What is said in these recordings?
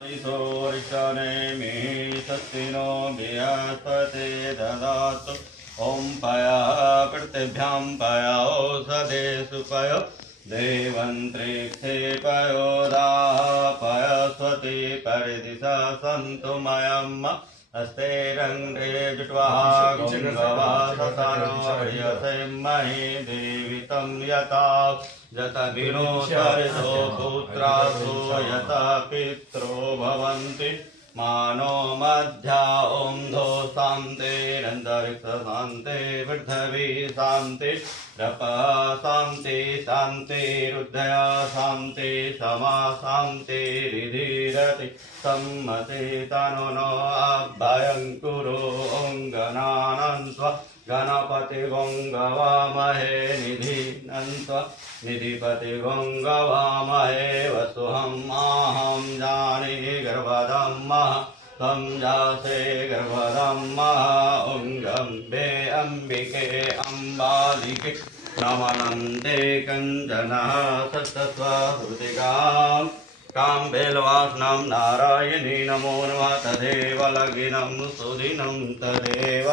ईशोरिशनेमि स्वस्तिनो बृहस्पते ददातु ॐ पया कृतिभ्यां पया ओषधे सुपयो देवन्त्रिक्षे पयोदापयस्वती परिदिशा सन्तु मयम् अस्ते रङ्गे जुट्वा गङ्गवा ससानो हृयसे महि देवितं यथा जतभिनो शरितो पुत्रासु यथा पित्रो भवन्ति मानो मध्या ॐ धो शान्तिरन्तरिक्षशान्ति पृथिवी शान्ति रपः शान्ति शान्तिरुद्धया शान्ति समा शान्तिरिधीरति सम्मति तनो नो अभ्यङ्कुरो ॐ गणानन्त्वा गणपति गङ्गवामहे निधिनन्त्वा निधिपति गङ्गवामहे वसुहम् आहं जाने गर्भधम्मः त्वं जासे गर्भधम्मः ॐ गम्भे अम्बिके अम्बालिके नमनन्ते कञ्चनः सत्तत्वहृदिकाम् काम्बेलवासनं नारायणी नमो नमः तदेव लगिनं सुदिनं तदेव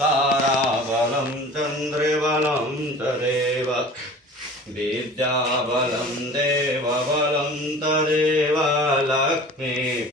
ताराबलं चन्द्रबलं तदेव विद्याबलं देवबलं तदेव लक्ष्मी